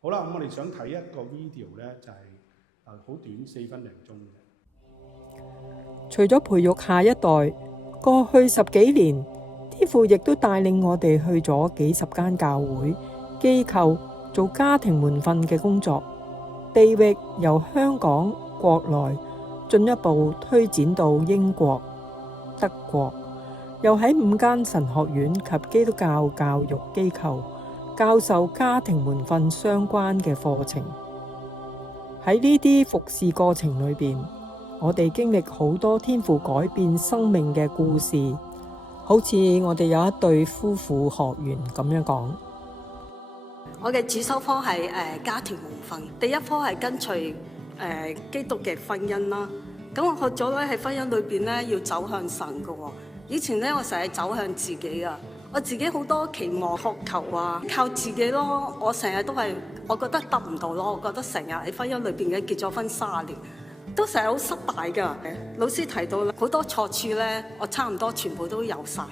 好啦，咁我哋想睇一個 video 咧，就係好短4分零鐘嘅。除咗培育下一代，過去10幾年，天父亦都帶領我哋去咗幾十間教會機構做家庭門訓嘅工作，地域由香港國內進一步推展到英國、德國，又喺5間神學院及基督教教育機構教授家庭門訓相關嘅課程。喺呢啲服侍過程裏邊，我哋經歷好多天父改變生命嘅故事，好似我哋有一對夫婦學員咁樣講。我嘅主修科係家庭門訓，第一科係跟隨基督嘅婚姻啦。咁我學咗咧喺婚姻裏邊咧要走向神嘅喎。以前咧我成日走向自己啊，我自己好多期望渴求啊，靠自己咯。我成日都係我覺得得唔到咯，我覺得成日喺婚姻裏邊嘅結咗婚30年。都成日好失敗㗎。老師提到啦，好多錯處咧，我差唔多全部都有晒。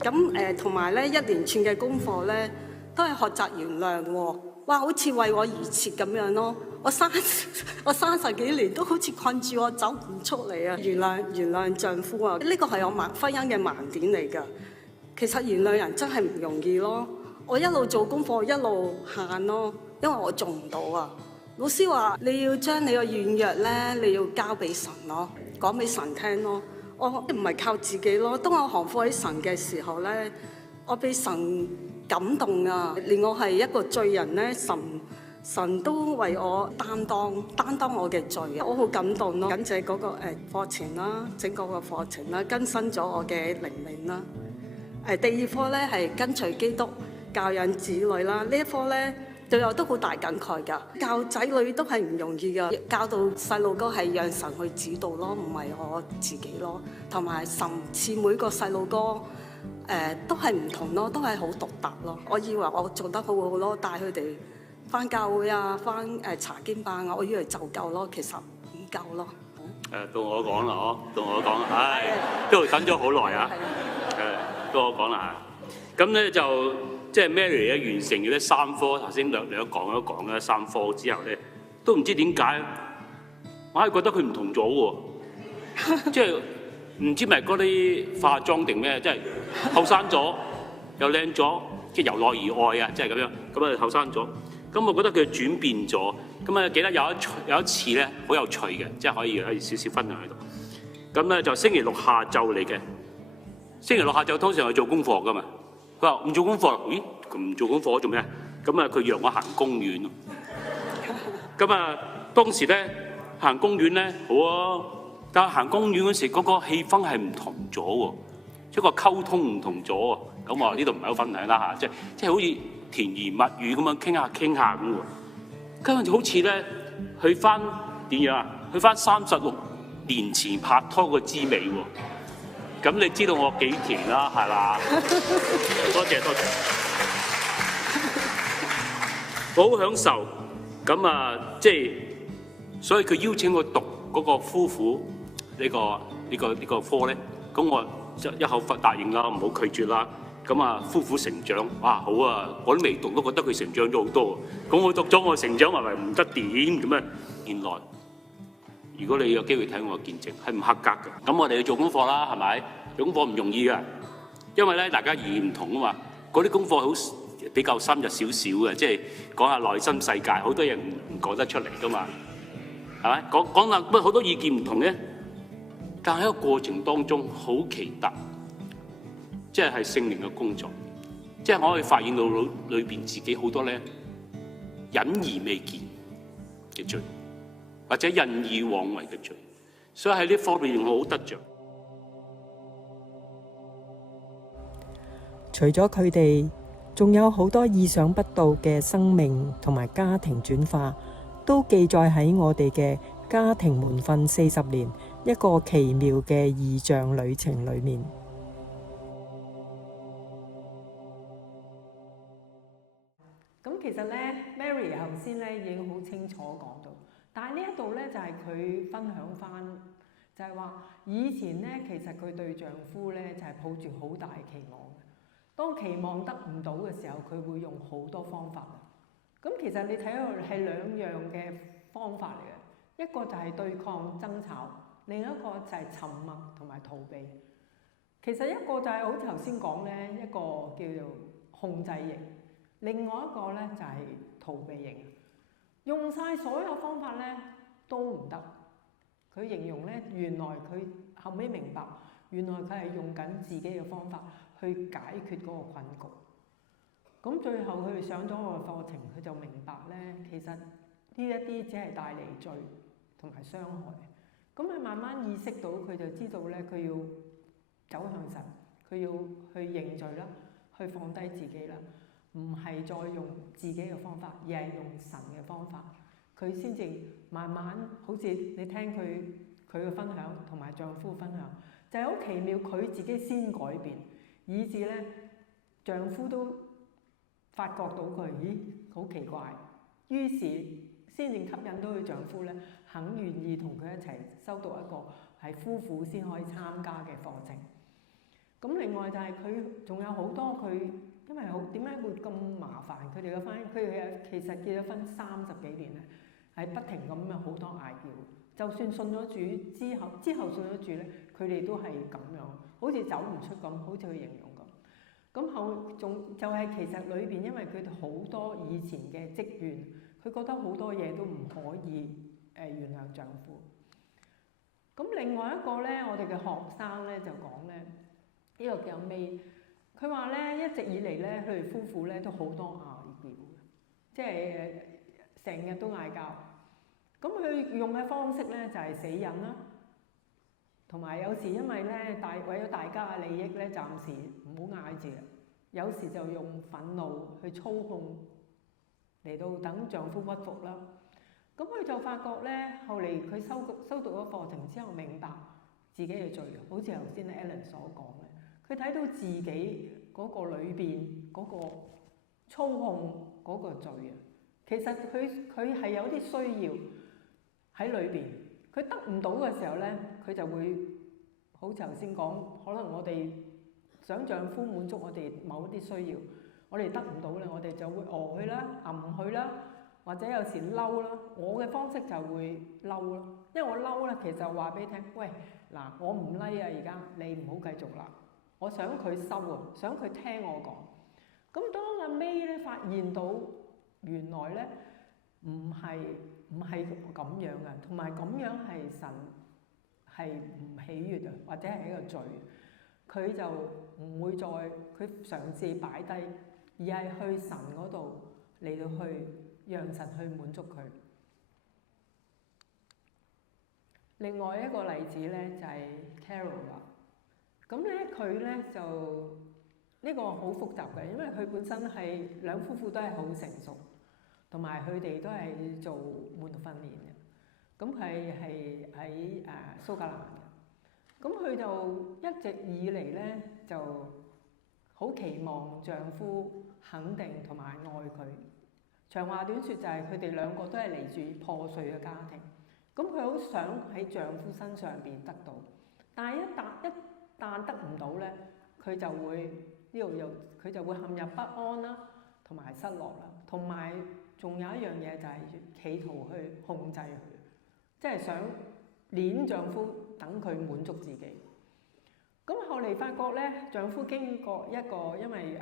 咁同埋咧，一連串嘅功課咧，都係學習原諒喎。哇，好似為我而設咁樣咯。我30幾年都好似困住我走唔出嚟啊！原諒丈夫啊，呢個係我婚姻嘅盲點嚟㗎。其實原諒人真係唔容易咯。我一路做功課一路喊咯，因為我做唔到啊。老師話你要將你個軟弱咧，你要交俾神咯，講俾神聽咯。我唔係靠自己咯。當我降服喺神嘅時候咧，我俾神感動啊！連我係一個罪人咧，神都為我擔當我嘅罪，我好感動咯。感謝嗰個課程啦，整個課程啦，更新咗我嘅靈命啦。第2科咧係跟隨基督教養子女啦，呢一科咧對我都好大感慨㗎。教仔女都係唔容易㗎，教到細路哥係讓神去指導咯，唔係我自己咯。同埋神賜每個細路哥都係唔同咯，都係好獨特咯。我以為我做得好好咯，帶佢哋返教會啊，返查經班啊，我以為就夠咯，其實唔夠咯。到我講啦，到我講，都等咗好耐啊。到我講啦。咁咧就即係 Mary 咧完成咗呢3科，頭先略講一講啦，3科之後咧，都唔知點解，我係覺得佢唔同咗喎，即係唔知咪嗰啲化妝定咩，即係後生咗又靚咗，即係由內而外啊，即係咁樣，咁啊後生咗，咁我覺得佢轉變咗，咁啊記得有一次咧好有趣嘅，即係可以少少分享喺度，咁咧就星期6下晝嚟嘅，星期6下晝通常係做功課噶嘛。佢話唔做功課，咦？唔做功課做咩？咁啊，佢約我行公園咯。咁啊，當時咧行公園咧好啊，但係行公園嗰時嗰個氣氛係唔同咗喎，即係個溝通唔同咗喎。咁我話呢度唔係好分享啦嚇，即係好似甜言蜜語咁樣傾下咁喎。跟住好似咧去翻點樣啊？去翻36年前拍拖個滋味喎。咁你知道我幾甜啦，係啦，多謝。我好享受，咁啊，即係，所以佢邀請我讀嗰個夫婦呢個科咧，咁我就一口答應啦，唔好拒絕啦。咁啊，夫婦成長，哇，好啊，我都未讀都覺得佢成長咗好多。咁我讀咗，我成長係咪唔得點咁啊？原來。如果你有機會睇我嘅見證，係唔合格嘅。咁我哋要做功課啦，係咪？做功課唔容易嘅，因為咧大家語言唔同啊嘛。嗰啲功課好比較深入少少嘅，即係講下內心世界，好多嘢唔講得出嚟噶嘛，係咪？講啦，不過好多意見唔同嘅，但係喺個過程當中好奇特，即係聖靈嘅工作，即係我可以發現到裏邊自己好多咧隱而未見嘅罪。或者任意妄為嘅罪，所以喺呢方面我好得着。除咗佢哋，仲有好多意想不到嘅生命同埋家庭轉化，都記載喺我哋嘅家庭門訓40年一個奇妙嘅異象旅程裏面。咁其實咧 ，Mary 頭先咧已經好清楚講到。但係呢一度咧就係佢分享翻，就係話以前咧其實佢對丈夫咧就係抱住好大嘅期望嘅。當期望得唔到嘅時候，佢會用好多方法。咁其實你睇到係兩樣嘅方法嚟嘅，一個就係對抗爭吵，另一個就係沉默同埋逃避。其實一個就係好似頭先講咧，一個叫做控制型，另外一個咧就係逃避型。用晒所有方法咧都唔得。佢形容咧，原來佢後尾明白，原來佢係用緊自己嘅方法去解決嗰個困局。咁最後佢哋上咗個課程，佢就明白咧，其實呢一啲只係帶嚟罪同埋傷害。咁佢慢慢意識到，佢就知道咧，佢要走向神，佢要去認罪啦，去放低自己啦，唔係再用自己嘅方法，而係用神嘅方法。佢先至慢慢，好似你聽佢嘅分享同埋丈夫分享，就係好奇妙。佢自己先改變，以至咧丈夫都發覺到佢，咦，好奇怪。於是先至吸引到佢丈夫咧，肯願意同佢一齊修讀一個係夫婦先可以參加嘅課程。咁另外就係佢仲有好多佢，因為點解會咁麻煩？佢哋嘅婚姻，佢哋其實結咗婚30幾年咧，係不停咁樣好多嗌交。就算信咗主之後信咗主咧，佢哋都係咁樣，好似走唔出咁，好似佢形容咁。咁後仲就係其實裏邊，因為佢哋好多以前嘅積怨，佢覺得好多嘢都唔可以原諒丈夫。咁另外一個咧，我哋嘅學生咧就講咧，呢個叫 May，佢話咧一直以嚟咧，佢哋夫婦咧都好多嗌交，即係成日都嗌交。咁佢用嘅方式咧就係死忍啦，同埋有時因為咧為咗大家嘅利益咧，暫時唔好嗌住。有時就用憤怒去操控嚟到等丈夫屈服啦。咁佢就發覺咧，後嚟佢修讀咗課程之後，明白自己嘅罪，好似頭先 Alan 所講嘅，佢睇到自己嗰個裏邊嗰個操控嗰個罪啊。其實佢係有啲需要喺裏邊，佢得唔到嘅時候咧，佢就會好似頭先講，可能我哋想丈夫滿足我哋某啲需要，我哋得唔到咧，我哋就會佢啦、揞佢啦，或者有時嬲啦。我嘅方式就會嬲啦，因為我嬲咧，其實話俾你聽，喂嗱，我唔 like 啊，而家你唔好繼續啦，我想佢收啊，想佢聽我講。咁當阿 May 咧發現到原來咧唔係咁樣嘅，同埋咁樣係神係唔喜悅啊，或者係一個罪。佢就唔會再佢嘗試擺低，而係去神嗰度嚟到去讓神去滿足佢。另外一個例子咧就係 Carol 啦。咁咧佢咧就呢個好複雜嘅，因為佢本身係兩夫婦都係好成熟，同埋佢哋都係做門徒訓練嘅。咁佢係喺蘇格蘭嘅。咁佢就一直以嚟咧就好期望丈夫肯定同埋愛佢。長話短説就係佢哋兩個都係嚟自破碎嘅家庭。咁佢好想喺丈夫身上邊得到，但係一旦得唔到咧，佢就會佢就會陷入不安啦，同埋失落啦，同埋仲有一樣嘢就係企圖去控制佢，即係想攆丈夫。等佢滿足自己。咁後嚟發覺咧，丈夫經過一個，因為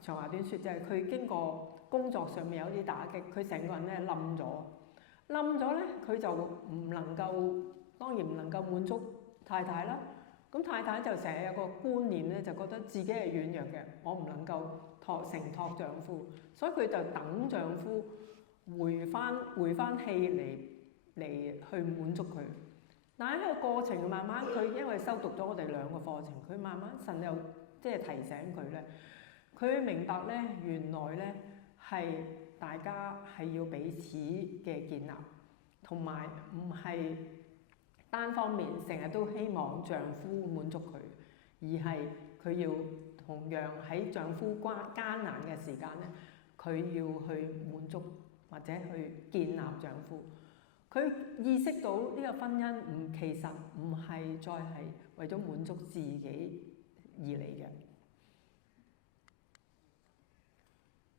長話短説就係佢經過工作上面有啲打擊，佢成個人咧冧咗咧，佢就唔能夠，當然唔能夠滿足太太啦。咁太太就成日有個觀念咧，就覺得自己係軟弱嘅，我唔能夠承托丈夫，所以佢就等丈夫回翻氣嚟去滿足佢。但喺呢個過程慢慢，佢因為修讀咗我哋兩個課程，佢慢慢神又即係提醒佢咧，佢明白咧，原來咧係大家係要彼此嘅建立，同埋唔係單方面成日都希望丈夫滿足佢，而係佢要同樣喺丈夫艱難嘅時間咧，佢要去滿足或者去建立丈夫。佢意識到呢個婚姻其實唔係再係為咗滿足自己而嚟嘅。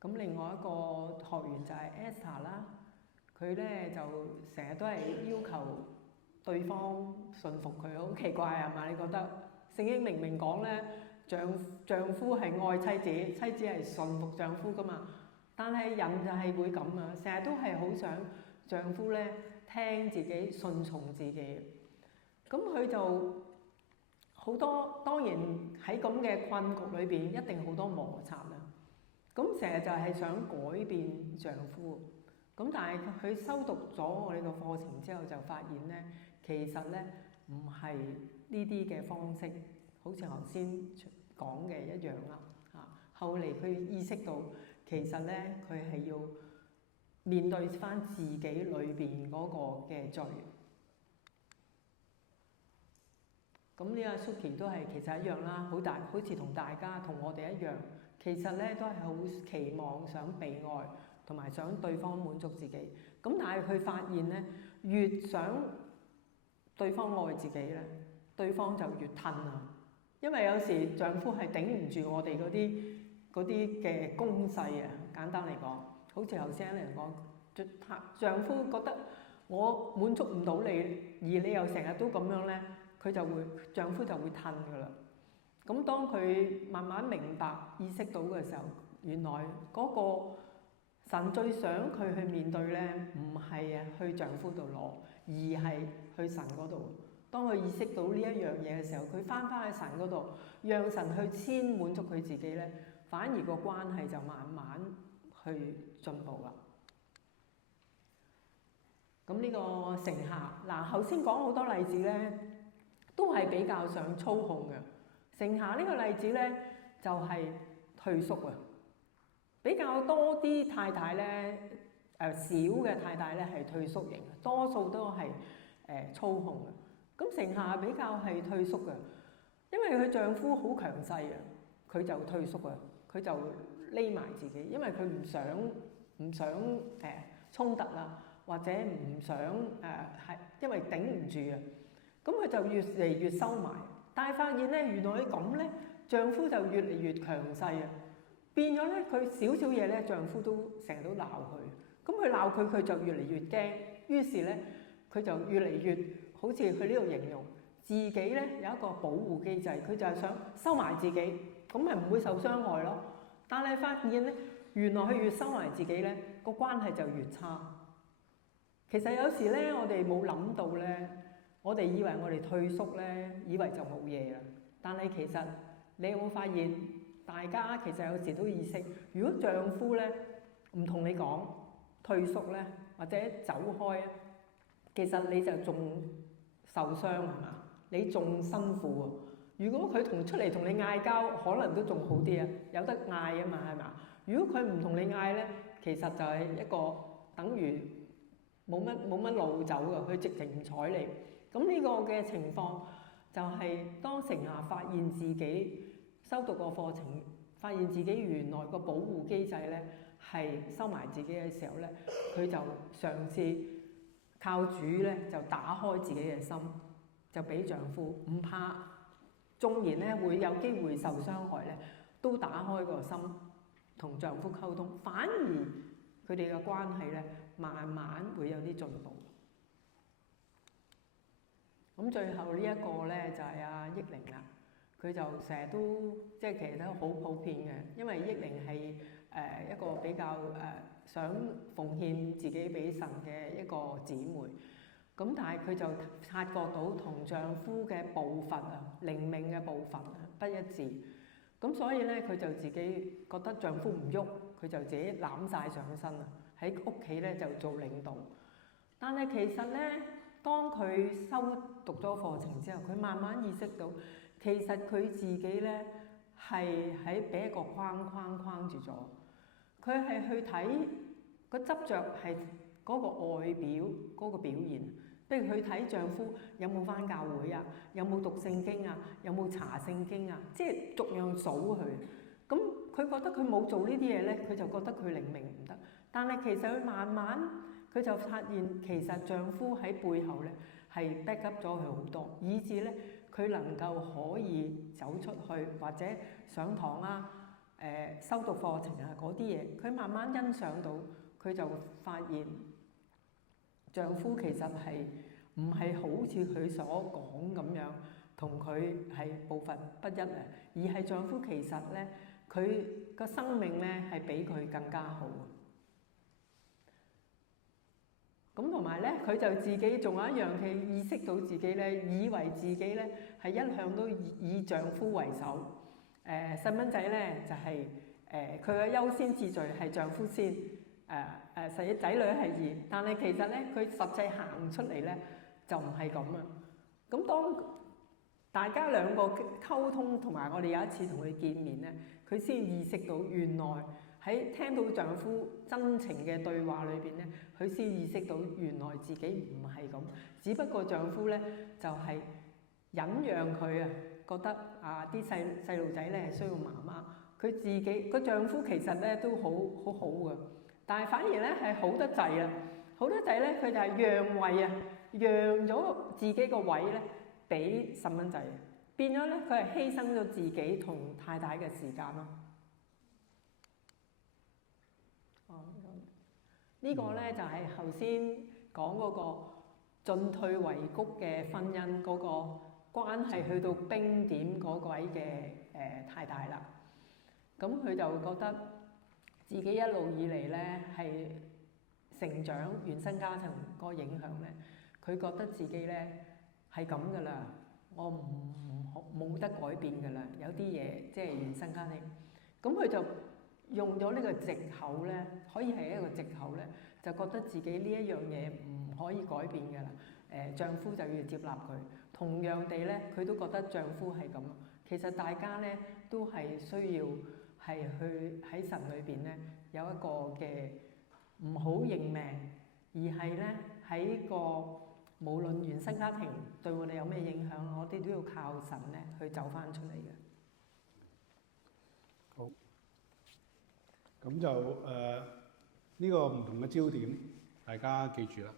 咁另外一個學員就係 Esther 啦，佢咧就成日都係要求對方順服佢，好奇怪係嘛？你覺得聖經明明講咧，丈夫係愛妻子，妻子係順服丈夫噶嘛？但係人就係會咁啊，成日都係好想丈夫咧聽自己、順從自己。咁佢就好多，當然喺咁嘅困局裏邊，一定好多摩擦啦。咁成日就係想改變丈夫，咁但係佢修讀咗我哋個課程之後，就發現咧，其實咧唔係呢啲嘅方式，好似頭先講嘅一樣啦。後嚟佢意識到，其實咧佢係要面對翻自己裏邊嗰個嘅罪。咁呢個 Suki 都係其實一樣啦，好似同大家同我哋一樣，其實咧都係好期望想被愛，同埋想對方滿足自己。咁但係佢發現咧，越想對方愛自己咧，對方就越吞啊。因為有時丈夫係頂唔住我哋嗰啲嘅攻勢啊。簡單嚟講，好似頭先嚟講，丈夫覺得我滿足唔到你，而你又成日都咁樣咧。丈夫就會褪噶啦。咁當佢慢慢明白意識到嘅時候，原來嗰個神最想佢去面對咧，唔係去丈夫度攞，而係去神嗰度。當佢意識到呢一樣嘢嘅時候，佢翻去神嗰度，讓神去先滿足佢自己咧，反而個關係就慢慢去進步啦。咁呢個剩下嗱，頭先講好多例子咧，都係比較想操控嘅。剩下呢個例子咧，就係退縮啊，比較多啲太太咧，少嘅太太咧係退縮型嘅，多數都係操控嘅。咁剩下比較係退縮嘅，因為佢丈夫好強勢啊，佢就退縮啊，佢就匿埋自己，因為佢唔想衝突啦，或者唔想係因為頂唔住啊。咁佢就越嚟越收埋，但係發現咧，原來佢咁咧，丈夫就越嚟越強勢啊，變咗咧，佢少少嘢咧，丈夫都成日都鬧佢，咁佢鬧佢，佢就越嚟越驚，於是咧，佢就越嚟越好似佢呢度形容自己咧有一個保護機制，佢就係想收埋自己，咁咪唔會受傷害咯。但係發現咧，原來佢越收埋自己咧，個關係就越差。其實有時咧，我哋冇諗到咧。我哋以為我哋退縮咧，以為就冇嘢啦。但係其實你有冇發現，大家其實有時都意識，如果丈夫咧唔同你講退縮咧，或者走開啊，其實你就仲受傷係嘛？你仲辛苦啊！如果佢出嚟同你嗌交，可能都仲好啲啊，有得嗌啊嘛，係嘛？如果佢唔同你嗌咧，其實就係一個等於冇乜路走㗎，佢直情唔睬你。咁呢個嘅情況就係當成夏發現自己修讀個課程，發現自己原來個保護機制咧係收埋自己嘅時候咧，佢就嘗試靠主咧就打開自己嘅心，就俾丈夫唔怕，縱然咧會有機會受傷害咧，都打開個心同丈夫溝通，反而佢哋嘅關係咧慢慢會有啲進步。咁最後呢一個咧就係阿憶玲啦，佢就成日都即係其實都好普遍嘅，因為憶玲係一個比較想奉獻自己俾神嘅一個姊妹，咁但係佢就察覺到同丈夫嘅步伐啊、靈命嘅步伐啊不一致，咁所以咧佢就自己覺得丈夫唔喐，佢就自己攬晒上身啊，喺屋企咧就做領導，但係其實咧。當佢修讀咗課程之後，佢慢慢意識到，其實佢自己咧係喺俾一個框住咗。佢係去睇個執着係嗰個外表嗰個表現，譬如去睇丈夫有冇返教會啊，有冇讀聖經啊，有冇查聖經啊，即係逐樣數佢。咁佢覺得佢冇做呢啲嘢咧，佢就覺得佢靈命唔得。但係其實佢慢慢。佢就發現其實丈夫喺背後咧係 back up 咗佢好多，以至咧佢能夠可以走出去或者上堂啊，修讀課程啊嗰啲嘢，佢慢慢欣賞到，佢就發現丈夫其實係唔係好似佢所講咁樣，同佢係步伐不一啊，而係丈夫其實咧，佢個生命咧係比佢更加好。咁同埋咧，佢就自己仲有一樣，佢意識到自己咧，以為自己咧係一向都以丈夫為首。細蚊仔咧就係佢嘅優先次序係丈夫先，仔女係二，但係其實咧佢實際行出嚟咧就唔係咁啊。咁當大家兩個溝通，同埋我哋有一次同佢見面咧，佢先意識到原來喺聽到丈夫真情嘅對話裏邊咧，佢先意識到原來自己唔係咁，只不過丈夫咧就係忍讓佢啊，覺得啊啲細路仔咧係需要媽媽，佢自己個丈夫其實咧都好好嘅，但係反而咧係好得滯啊，好得滯咧佢就係讓位啊，讓咗自己個位咧俾細蚊仔，變咗咧佢係犧牲咗自己同太太嘅時間咯。呢個咧就係頭先講嗰個進退維谷嘅婚姻嗰個關係去到冰點嗰位嘅太太啦。咁佢就覺得自己一路以嚟咧係成長原生家庭個影響咧，佢覺得自己咧係咁噶啦，我冇得改變噶啦，有啲嘢即係原生家庭。咁佢就用咗呢個藉口咧，可以係一個藉口咧，就覺得自己呢一樣嘢唔可以改變㗎啦。丈夫就要接納佢。同樣地咧，佢都覺得丈夫係咁。其實大家咧都係需要係去喺神裏邊咧有一個嘅唔好認命，而係咧喺個無論原生家庭對我哋有咩影響，我哋都要靠神咧去走返出嚟嘅。好。咁就呢個唔同嘅焦點，大家記住啦。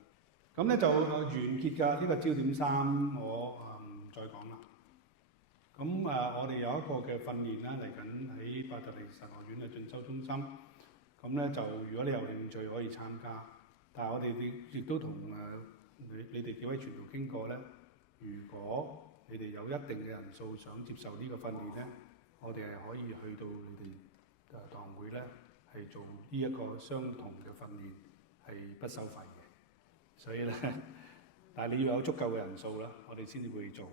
咁咧就完結㗎呢個焦點3，我唔再講啦。咁我哋有一個嘅訓練啦，嚟緊喺伯特利神學院嘅進修中心。咁咧就如果你有興趣可以參加，但係我哋亦都同你哋幾位傳道傾過咧，如果你哋有一定嘅人數想接受呢個訓練咧，我哋係可以去到你哋堂會咧。係做呢一個相同嘅訓練係不收費嘅，所以咧，但係你要有足夠嘅人數啦，我哋先至會做。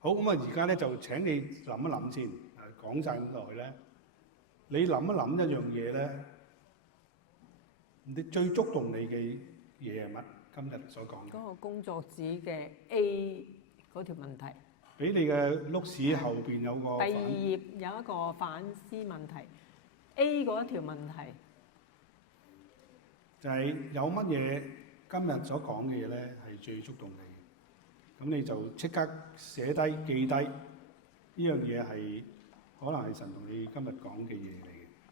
好，咁啊，而家咧就請你諗一諗先，講晒咁耐咧，你諗一諗一樣嘢咧，你最觸動你嘅嘢係乜？今日所講嘅嗰個工作紙嘅 A 嗰條問題，俾你嘅碌屎後邊有個第二頁有一個反思問題。A 嗰一條問題就係有乜嘢今日所講嘅嘢咧係最觸動你嘅，咁你就即刻寫低記低，呢樣嘢係可能係神同你今日講嘅嘢嚟。